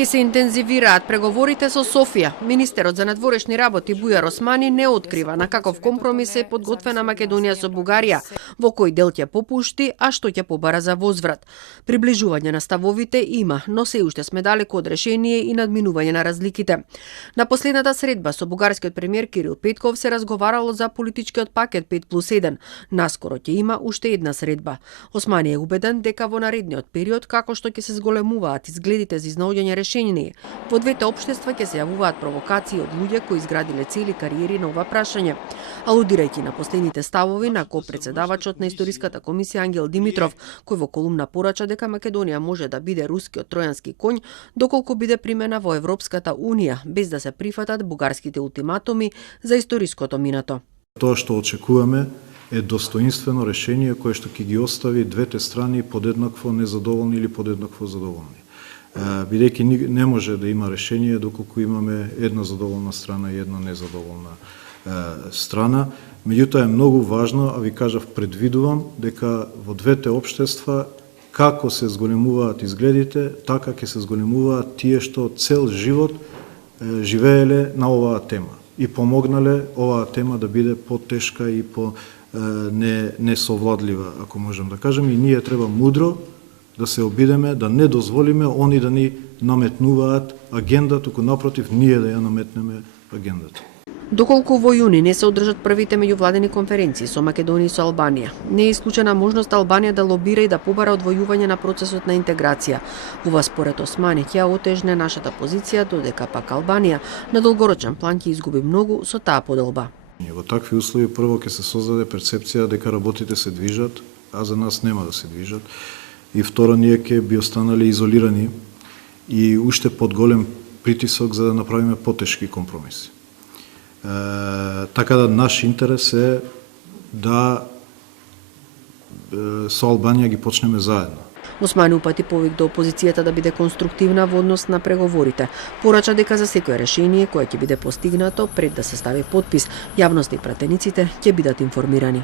Ке се интензивираат преговорите со Софија. Министерот за надворешни работи Бујар Османи не открива на каков компромис е подготвена Македонија со Бугарија, во кој дел ќе попушти, а што ќе побара за возврат. Приближување на ставовите има, но се уште сме далеку од решение и надминување на разликите. На последната средба со бугарскиот премиер Кирил Петков се разговарало за политичкиот пакет 5+1. Наскоро ќе има уште една средба. Османи е убеден дека во наредниот период, како што ќе се зголемуваат изгледите за изнаоѓање решение, во двете општества ќе се јавуваат провокации од луѓе кои изградиле цели кариери на ова прашање. Алудирајќи на последните ставови на ко-председавачот на Историската комисија Ангел Димитров, кој во колумна порача дека Македонија може да биде рускиот тројански коњ доколку биде примена во Европската унија, без да се прифатат бугарските ултиматуми за историското минато. Тоа што очекуваме е достоинствено решение кое што ќе ги остави двете страни подеднакво незадоволни или подеднакво задоволни. Бидејќи не може да има решение доколку имаме една задоволна страна и една незадоволна страна. Меѓутоа е многу важно, а ви кажав, предвидувам дека во двете општества како се зголемуваат изгледите, така ќе се зголемуваат тие што цел живот живееле на оваа тема и помогнале оваа тема да биде потешка и по несовладлива, ако можем да кажем, и ние треба мудро да се обидеме да не дозволиме они да ни наметнуваат агенда, туку напротив ние да ја наметнеме агендата. Доколку во јуни не се одржат првите меѓувладени конференции со Македонија и со Албанија, не е исклучена можност Албанија да лобира и да побара одвојување на процесот на интеграција. Ова според Османи ќе отежне нашата позиција, додека пак Албанија на долгорочен план ќе изгуби многу со таа поделба. Во такви услови прво ќе се создаде перцепција дека работите се движат, а за нас нема да се движат. И второ, ние ќе би останали изолирани и уште под голем притисок за да направиме потешки компромиси. Така да наш интерес е да со Албанија ги почнеме заедно. Османи упати повик до опозицијата да биде конструктивна во однос на преговорите. Порача дека за секое решение кое ќе биде постигнато пред да се стави подпис, јавноста и пратениците ќе бидат информирани.